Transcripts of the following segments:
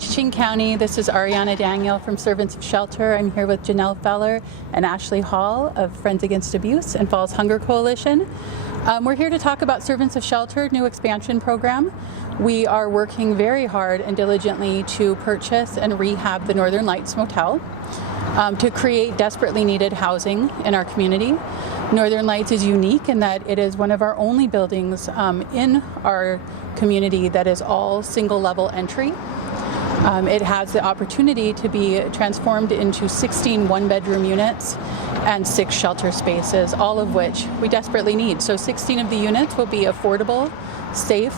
Ching County. This is Ariana Daniel from Servants of Shelter. I'm here with Janelle Feller and Ashley Hall of Friends Against Abuse and Falls Hunger Coalition. We're here to talk about Servants of Shelter, new expansion program. We are working very hard and diligently to purchase and rehab the Northern Lights Motel to create desperately needed housing in our community. Northern Lights is unique in that it is one of our only buildings in our community that is all single level entry. It has the opportunity to be transformed into 16 one-bedroom units and 6 shelter spaces, all of which we desperately need. So 16 of the units will be affordable, safe,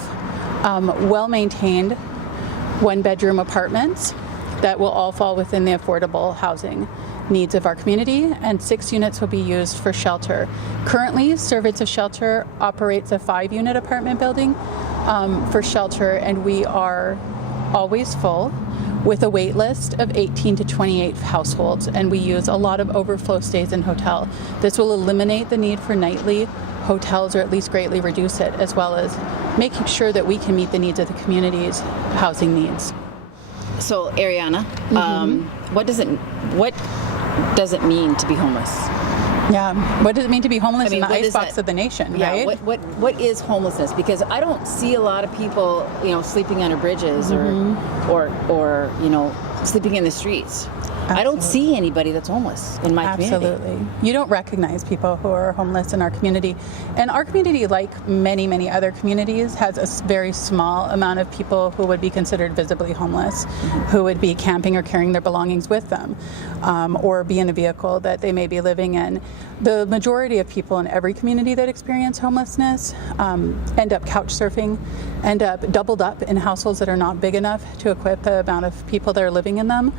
well-maintained one-bedroom apartments that will all fall within the affordable housing needs of our community, and 6 units will be used for shelter. Currently, Servants of Shelter operates a 5-unit apartment building for shelter, and we are always full with a wait list of 18 to 28 households, and we use a lot of overflow stays in hotel. This will eliminate the need for nightly hotels, or at least greatly reduce it, as well as making sure that we can meet the needs of the community's housing needs. So Ariana, what does it mean to be homeless? Yeah, what does it mean to be homeless in the what is icebox that? of the nation, Yeah, right? what is homelessness? Because I don't see a lot of people, sleeping under bridges or sleeping in the streets. Absolutely. I don't see anybody that's homeless in my community. Absolutely. You don't recognize people who are homeless in our community. And our community, like many, many other communities, has a very small amount of people who would be considered visibly homeless, who would be camping or carrying their belongings with them, or be in a vehicle that they may be living in. The majority of people in every community that experience homelessness end up couch surfing, end up doubled up in households that are not big enough to equip the amount of people that are living in them,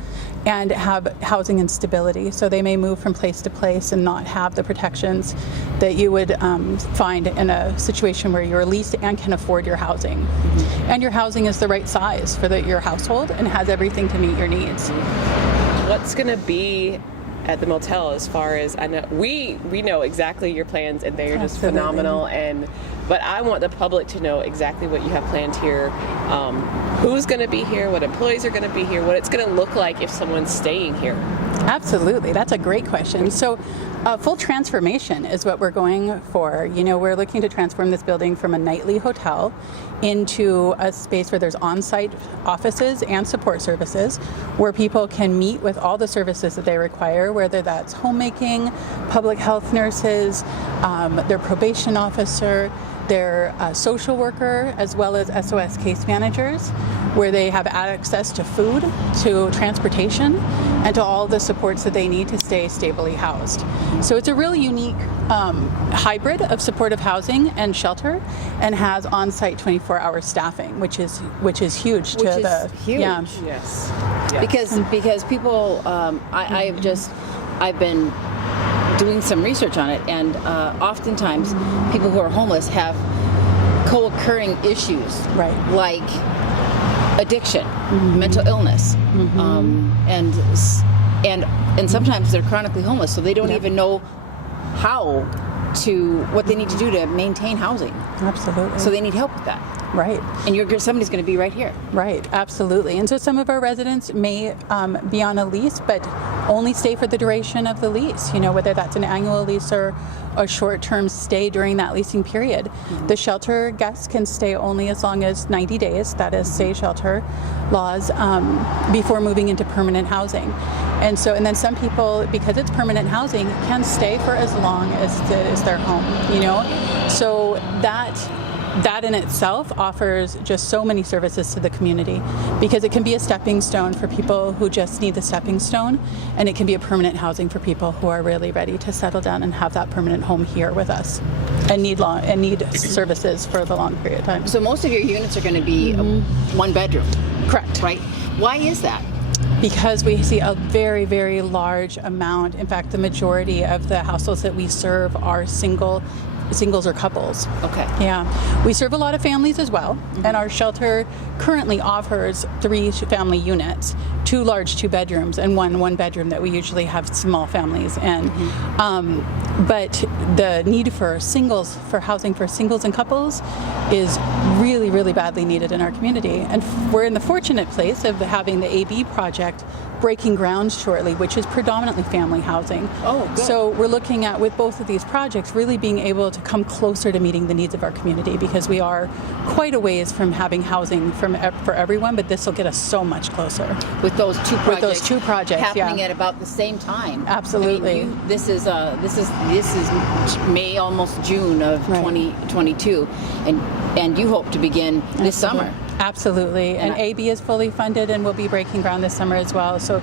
and have housing instability. So they may move from place to place and not have the protections that you would find in a situation where you're leased and can afford your housing. And your housing is the right size for your household and has everything to meet your needs. What's going to be at the motel, as far as I know, we know exactly your plans, and they are just phenomenal. But I want the public to know exactly what you have planned here, who's going to be here, what employees are going to be here, what it's going to look like if someone's staying here. Absolutely, that's a great question. So full transformation is what we're going for. We're looking to transform this building from a nightly hotel into a space where there's on-site offices and support services, where people can meet with all the services that they require, whether that's homemaking, public health nurses, their probation officer, their social worker, as well as SOS case managers, where they have access to food, to transportation, and to all the supports that they need to stay stably housed. So it's a really unique hybrid of supportive housing and shelter, and has on-site 24-hour staffing, which is huge. Huge. Yeah. Yes. Because people, I've been doing some research on it, and oftentimes people who are homeless have co-occurring issues, right, like addiction, mental illness, and sometimes they're chronically homeless, so they don't even know what they need to do to maintain housing. Absolutely. So they need help with that. Right. And somebody's going to be right here. Right, absolutely. And so some of our residents may be on a lease, but only stay for the duration of the lease, whether that's an annual lease or a short-term stay during that leasing period. The shelter guests can stay only as long as 90 days, that is Stay Shelter laws, before moving into permanent housing. And then some people, because it's permanent housing, can stay for as long as it is their home, So that in itself offers just so many services to the community, because it can be a stepping stone for people who just need the stepping stone, and it can be a permanent housing for people who are really ready to settle down and have that permanent home here with us and need services for the long period of time. So most of your units are going to be one bedroom. Correct. Right? Why is that? Because we see a very, very large amount. In fact, the majority of the households that we serve are single singles or couples. Okay. Yeah, we serve a lot of families as well, and our shelter currently offers 3 family units, 2 large 2 bedrooms, and one bedroom that we usually have small families in. But the need for housing for singles and couples is really, really badly needed in our community. And we're in the fortunate place of having the AB project breaking ground shortly, which is predominantly family housing. Oh, good. So we're looking at, with both of these projects, really being able to come closer to meeting the needs of our community, because we are quite a ways from having housing for everyone, but this will get us so much closer. With those 2 projects. With those 2 projects, happening yeah. at about the same time. Absolutely. I mean, this is May, almost June of Right. 2022, and you hope to begin this summer. Absolutely. And AB is fully funded and will be breaking ground this summer as well. So,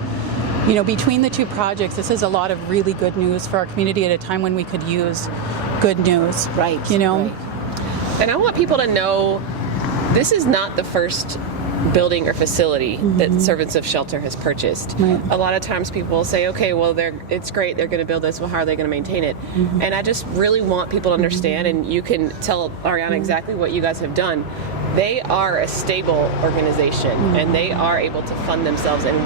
between the 2 projects, this is a lot of really good news for our community at a time when we could use good news. Right. Right. And I want people to know this is not the first building or facility that Servants of Shelter has purchased. Right. A lot of times people will say, okay, well, it's great, they're going to build this, well, how are they going to maintain it? And I just really want people to understand, and you can tell Ariana exactly what you guys have done. They are a stable organization, and they are able to fund themselves. And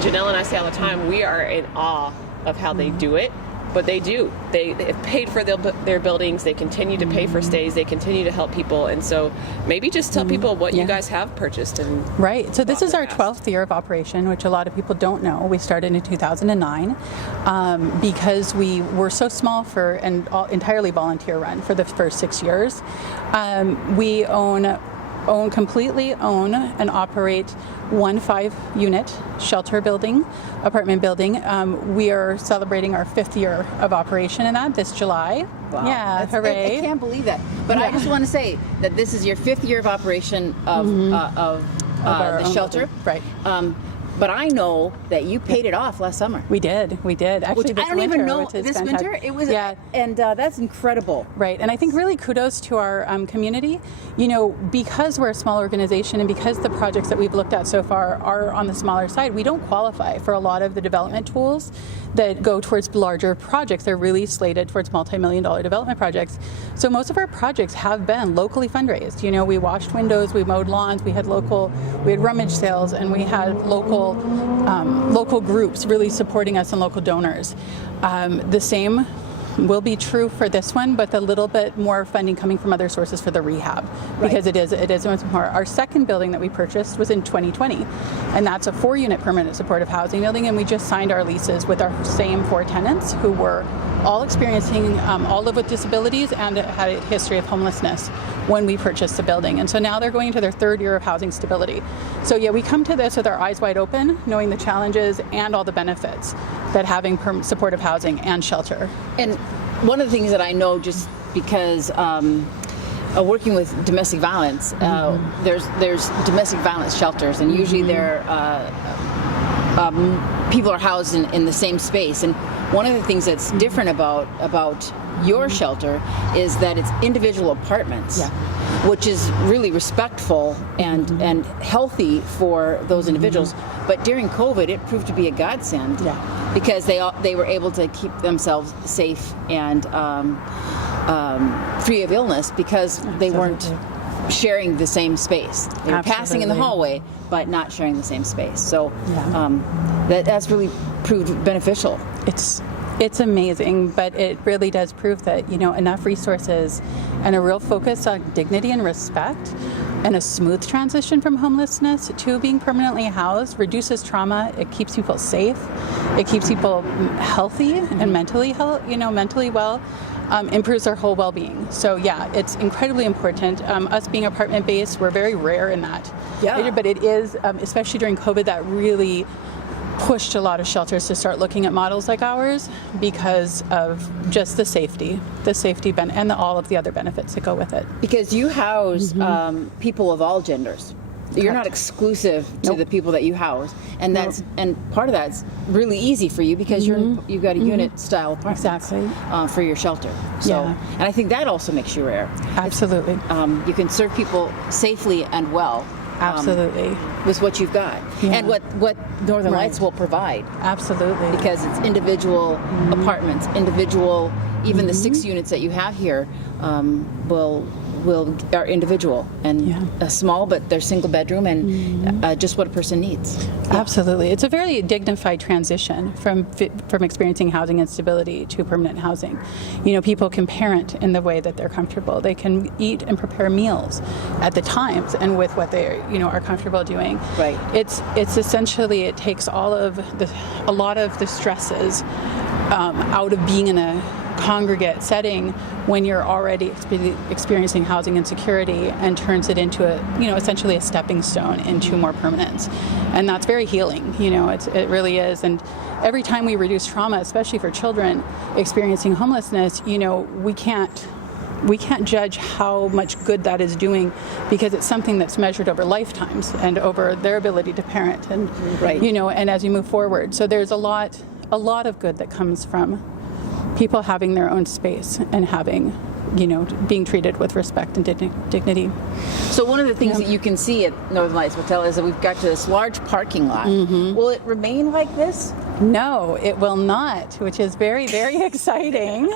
Janelle and I say all the time, we are in awe of how they do it. But they do. They have paid for their buildings. They continue to pay for stays. They continue to help people. And so maybe just tell people what you guys have purchased. Right. So this is our 12th year of operation, which a lot of people don't know. We started in 2009 because we were so small and entirely volunteer run for the first 6 years. We completely own and operate 1 5-unit shelter apartment building. We are celebrating our 5th year of operation in that this July. Wow. Yeah, hooray. I can't believe that. But I just want to say that this is your 5th year of operation of the shelter. Right. But I know that you paid it off last summer. We did. Actually, Which this I don't winter, even know. which is This fantastic. winter, it was, Yeah. and that's incredible. Right, and I think really kudos to our community, because we're a small organization and because the projects that we've looked at so far are on the smaller side, we don't qualify for a lot of the development tools that go towards larger projects. They're really slated towards multi-million-dollar development projects. So most of our projects have been locally fundraised. We washed windows, we mowed lawns, we had rummage sales, and we had local groups really supporting us and local donors. The same will be true for this one, but a little bit more funding coming from other sources for the rehab, because it is much more. Our second building that we purchased was in 2020, and that's a 4-unit permanent supportive housing building, and we just signed our leases with our same 4 tenants who were all experiencing, all live with disabilities and had a history of homelessness when we purchased the building. And so now they're going into their 3rd year of housing stability. So yeah, we come to this with our eyes wide open, knowing the challenges and all the benefits that having supportive housing and shelter. And one of the things that I know, just because working with domestic violence, there's domestic violence shelters, and usually they're people are housed in the same space. And one of the things that's different about your shelter is that it's individual apartments, which is really respectful and healthy for those individuals. But during COVID, it proved to be a godsend because they were able to keep themselves safe and free of illness because they weren't sharing the same space. They were passing in the hallway, but not sharing the same space. So that's really proved beneficial. It's amazing, but it really does prove that, enough resources and a real focus on dignity and respect and a smooth transition from homelessness to being permanently housed reduces trauma. It keeps people safe. It keeps people healthy and mentally well. Improves their whole well-being. So yeah, it's incredibly important. Us being apartment-based, we're very rare in that. Yeah. But it is, especially during COVID, that really pushed a lot of shelters to start looking at models like ours because of just the safety and all of the other benefits that go with it. Because you house people of all genders. You're not exclusive to the people that you house, and part of that's really easy for you because you've got a unit style apartment for your shelter. So, and I think that also makes you rare. Absolutely. You can serve people safely and well. Absolutely. With what you've got, and what Northern Lights will provide. Absolutely. Because it's individual apartments, individual even the 6 units that you have here will are individual and small, but they're single bedroom and just what a person needs. Absolutely. It's a very dignified transition from experiencing housing instability to permanent housing. People can parent in the way that they're comfortable. They can eat and prepare meals at the times and with what they are comfortable doing. Right. It's essentially, it takes a lot of the stresses out of being in a congregate setting when you're already experiencing housing insecurity, and turns it into essentially a stepping stone into more permanence. And that's very healing. It really is. And every time we reduce trauma, especially for children experiencing homelessness, we can't judge how much good that is doing, because it's something that's measured over lifetimes and over their ability to parent and and as you move forward. So there's a lot of good that comes from people having their own space and having, being treated with respect and dignity. So one of the things that you can see at Northern Lights Hotel is that we've got this large parking lot. Will it remain like this? No, it will not, which is very, very exciting.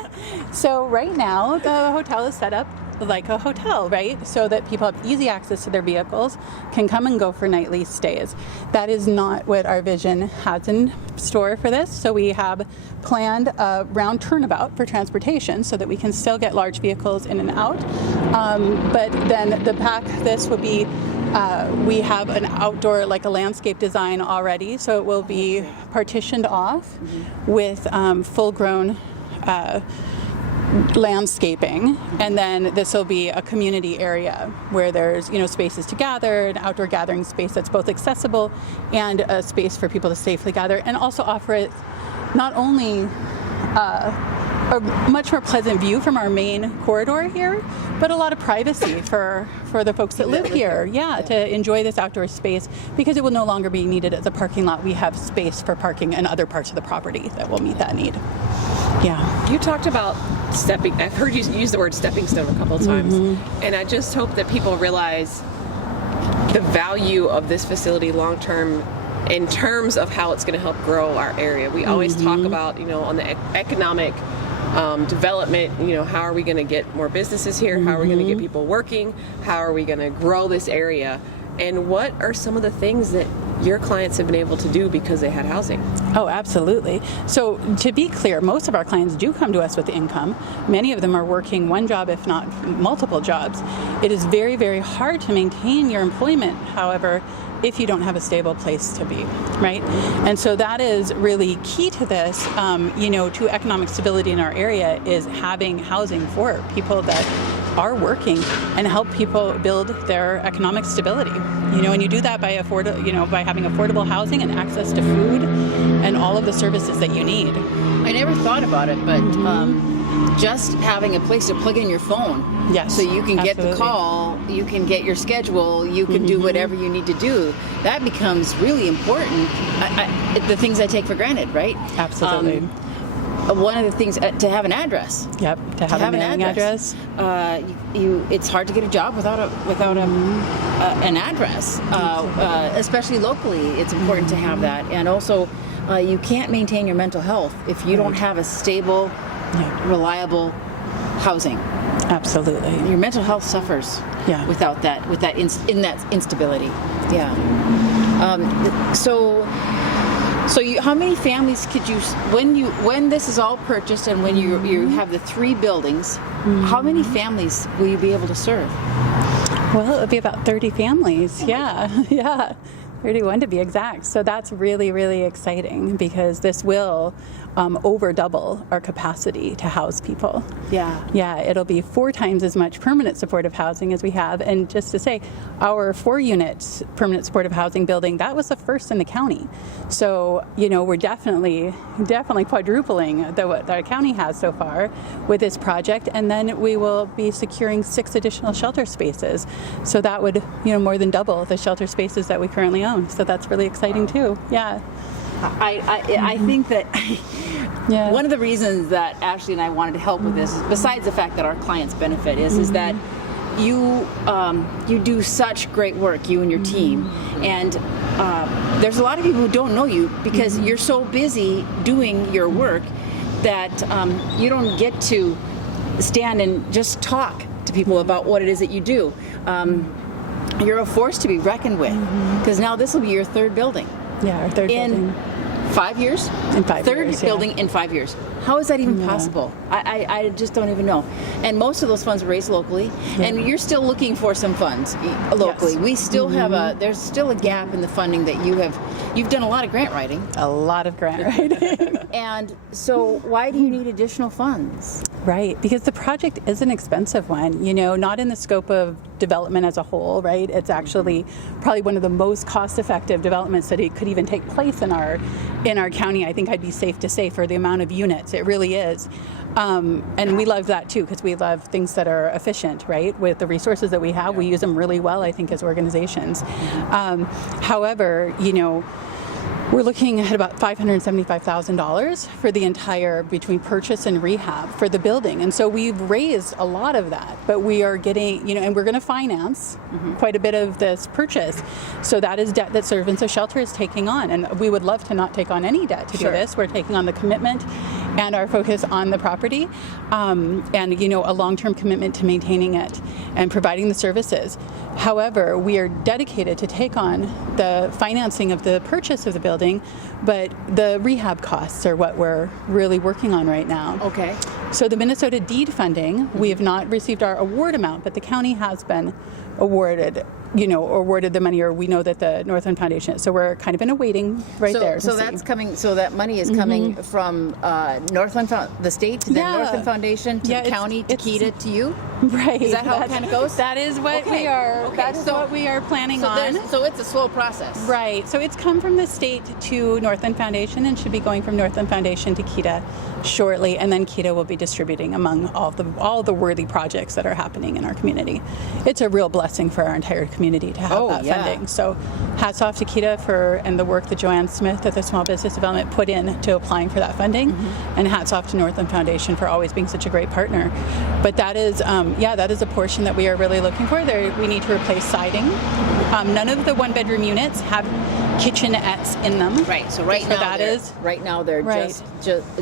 So right now, the hotel is set up like a hotel, right? So that people have easy access to their vehicles, can come and go for nightly stays. That is not what our vision has in store for this. So we have planned a round turnabout for transportation so that we can still get large vehicles in and out. But then this would be, we have an outdoor, like a landscape design already. So it will be partitioned off with full-grown landscaping, and then this will be a community area where there's spaces to gather, an outdoor gathering space that's both accessible and a space for people to safely gather, and also offer it not only a much more pleasant view from our main corridor here, but a lot of privacy for the folks that live here. To enjoy this outdoor space, because it will no longer be needed as a parking lot. We have space for parking in other parts of the property that will meet that need. You talked about I've heard you use the word stepping stone a couple of times, and I just hope that people realize the value of this facility long term in terms of how it's going to help grow our area. We always talk about, on the economic development, how are we going to get more businesses here? How are we going to get people working? How are we going to grow this area? And what are some of the things that your clients have been able to do because they had housing? Oh, absolutely. So to be clear, most of our clients do come to us with income. Many of them are working one job, if not multiple jobs. It is very, very hard to maintain your employment, however, if you don't have a stable place to be, right? And so that is really key to this, to economic stability in our area, is having housing for people that are working and help people build their economic stability. And you do that by by having affordable housing and access to food and all of the services that you need. I never thought about it, but just having a place to plug in your phone. Yes, so you can get absolutely. the call, you can get your schedule, you can do whatever you need to do. That becomes really important. The things I take for granted, right? Absolutely. One of the things to have an address. Yep, to have a mailing address. It's hard to get a job without an address, especially locally. It's important to have that, and also you can't maintain your mental health if you don't have a stable, reliable housing. Absolutely. Your mental health suffers without that, in that instability. So how many families could you, when this is all purchased and when you have the 3 buildings, how many families will you be able to serve? Well, it would be about 30 families. 31 to be exact. So that's really, really exciting, because this will over double our capacity to house people. It'll be 4 times as much permanent supportive housing as we have. And just to say, our 4-unit permanent supportive housing building, that was the first in the county. So, we're definitely quadrupling what our county has so far with this project. And then we will be securing 6 additional shelter spaces. So that would, more than double the shelter spaces that we currently own. So that's really exciting too. I think that one of the reasons that Ashley and I wanted to help with this, besides the fact that our clients benefit, is that you do such great work, you and your team, and there's a lot of people who don't know you because you're so busy doing your work that you don't get to stand and just talk to people about what it is that you do. You're a force to be reckoned with, because now this will be your third building. Yeah, our third building. 5 years? In 5 Third years, building in 5 years. How is that even possible? I just don't even know. And most of those funds are raised locally, and you're still looking for some funds locally. Yes. We still have there's still a gap in the funding that you've done a lot of grant writing. A lot of grant writing. And so why do you need additional funds? Right, because the project is an expensive one, not in the scope of development as a whole, right? It's actually probably one of the most cost-effective developments that it could even take place in our county. I think I'd be safe to say, for the amount of units. It really is. And we love that too, because we love things that are efficient, right? With the resources that we have, we use them really well, I think, as organizations. However, we're looking at about $575,000 for the entire, between purchase and rehab for the building. And so we've raised a lot of that, but we are getting, and we're going to finance quite a bit of this purchase. So that is debt that Servants of Shelter is taking on. And we would love to not take on any debt to do this. We're taking on the commitment and our focus on the property, and, a long-term commitment to maintaining it and providing the services. However, we are dedicated to take on the financing of the purchase of the building, but the rehab costs are what we're really working on right now. Okay. So the Minnesota deed funding, we have not received our award amount, but the county has been awarded the money, or we know that the Northland Foundation is. So we're kind of in a waiting there. So that's coming. So that money is coming from Northland, the state, to the Northland Foundation, to the county, to KEDA, to you. Right. Is that how it kind of goes? That is what we are. Okay. That is what we are planning on. So it's a slow process. Right. So it's come from the state to Northland Foundation, and should be going from Northland Foundation to KEDA shortly, and then KEDA will be distributing among all the worthy projects that are happening in our community. It's a real blessing for our entire community to have that funding. So hats off to KEDA and the work that Joanne Smith at the Small Business Development put in to applying for that funding, and hats off to Northland Foundation for always being such a great partner. But that is that is a portion that we are really looking for. We need to replace siding. None of the one-bedroom units have kitchenettes in them. Right. So right now they're just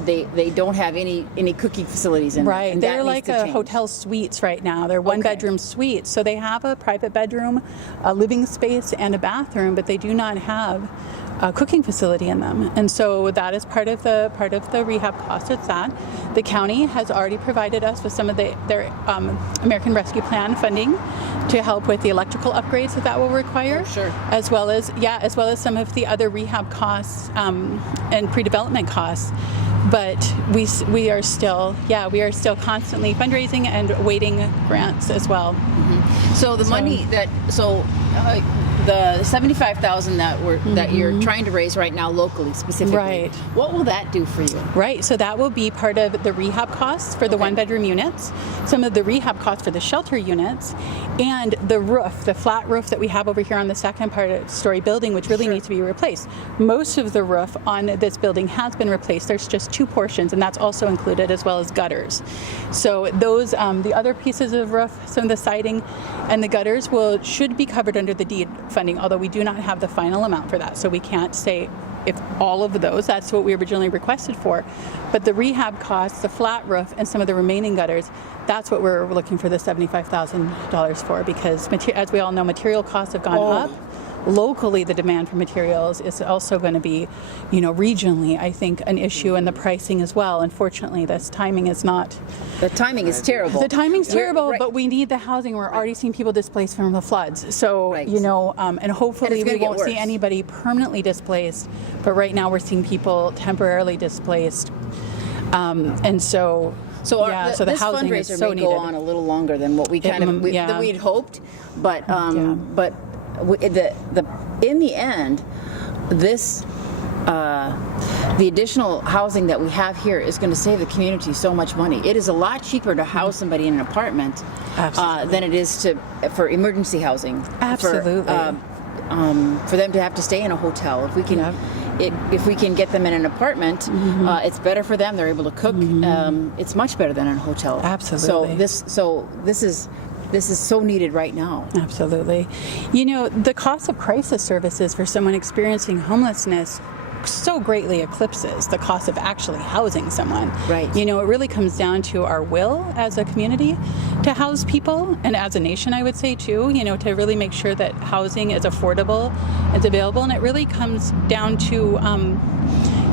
they don't have any cooking facilities in them. Right. They're like a hotel suites right now. They're one-bedroom suites. So they have a private bedroom, a living space, and a bathroom, but they do not have a cooking facility in them. And so that is part of the rehab cost. It's that. The county has already provided us with some of their American Rescue Plan funding to help with the electrical upgrades that will require. Oh, sure. As well as some of the other rehab costs and pre-development costs. But we are still constantly fundraising and awaiting grants as well. So the money the $75,000 that you're trying to raise right now locally specifically. Right. What will that do for you? Right. So that will be part of the rehab costs for the one-bedroom units, some of the rehab costs for the shelter units, and the roof, the flat roof that we have over here on the second story building, which really needs to be replaced. Most of the roof on this building has been replaced. There's just 2 portions, and that's also included, as well as gutters. So those, the other pieces of roof, some of the siding and the gutters should be covered under the deed funding, although we do not have the final amount for that. So we can't say if all of those, that's what we originally requested for. But the rehab costs, the flat roof, and some of the remaining gutters, that's what we're looking for the $75,000 for, because as we all know, material costs have gone up. Locally, the demand for materials is also going to be, regionally, I think, an issue, and the pricing as well. Unfortunately, this timing is not. The timing is terrible. The timing's terrible, but we need the housing. We're already seeing people displaced from the floods. So, and hopefully we won't see anybody permanently displaced. But right now we're seeing people temporarily displaced. And so. So the this housing fundraiser may go on a little longer than what we than we'd hoped, but in the end, this the additional housing that we have here is going to save the community so much money. It is a lot cheaper to house somebody in an apartment than it is for emergency housing. Absolutely. For them to have to stay in a hotel. If we can. If we can get them in an apartment, it's better for them. They're able to cook. It's much better than in a hotel. Absolutely. So this is so needed right now. Absolutely. The cost of crisis services for someone experiencing homelessness so greatly eclipses the cost of actually housing someone. Right. You know, it really comes down to our will as a community to house people, and as a nation, I would say too, you know, to really make sure that housing is affordable, it's available, and it really comes down to,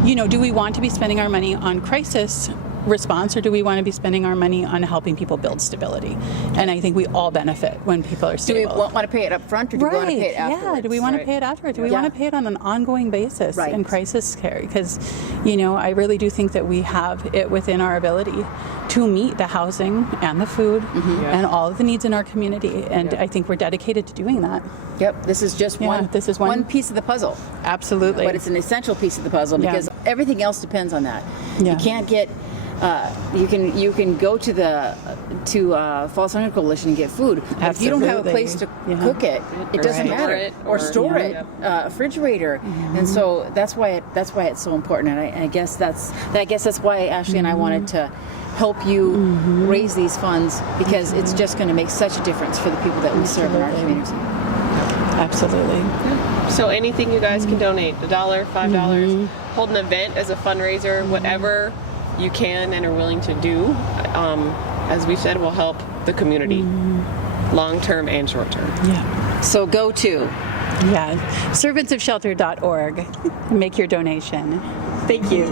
you know, do we want to be spending our money on crisis response, or do we want to be spending our money on helping people build stability? And I think we all benefit when people are Do we stable. want to pay it up front, or do we want to pay it afterwards? Yeah, do we want to Right. pay it afterwards? Do we Yeah. want to pay it on an ongoing basis Right. in crisis care? Because, you know, I really do think that we have it within our ability to meet the housing and the food and all of the needs in our community. And I think we're dedicated to doing that. Yep, this is just Yeah, this is one- piece of the puzzle. Absolutely. But it's an essential piece of the puzzle Yeah. because everything else depends on that. Yeah. You can't get. You can go to the Falls Hunger Coalition and get food, but if you don't have a Absolutely. place to Yeah. cook it, it Or doesn't store matter. it, Or store yeah. it, refrigerator, and so that's why it's so important. And I guess that's why Ashley and I wanted to help you raise these funds, because it's just going to make such a difference for the people that we serve in our Absolutely. community. Absolutely. So anything you guys can donate, $1, $5, hold an event as a fundraiser, whatever you can and are willing to do, as we said, will help the community, long-term and short-term. Yeah. So go to. Yeah. Servantsofshelter.org and make your donation. Thank you.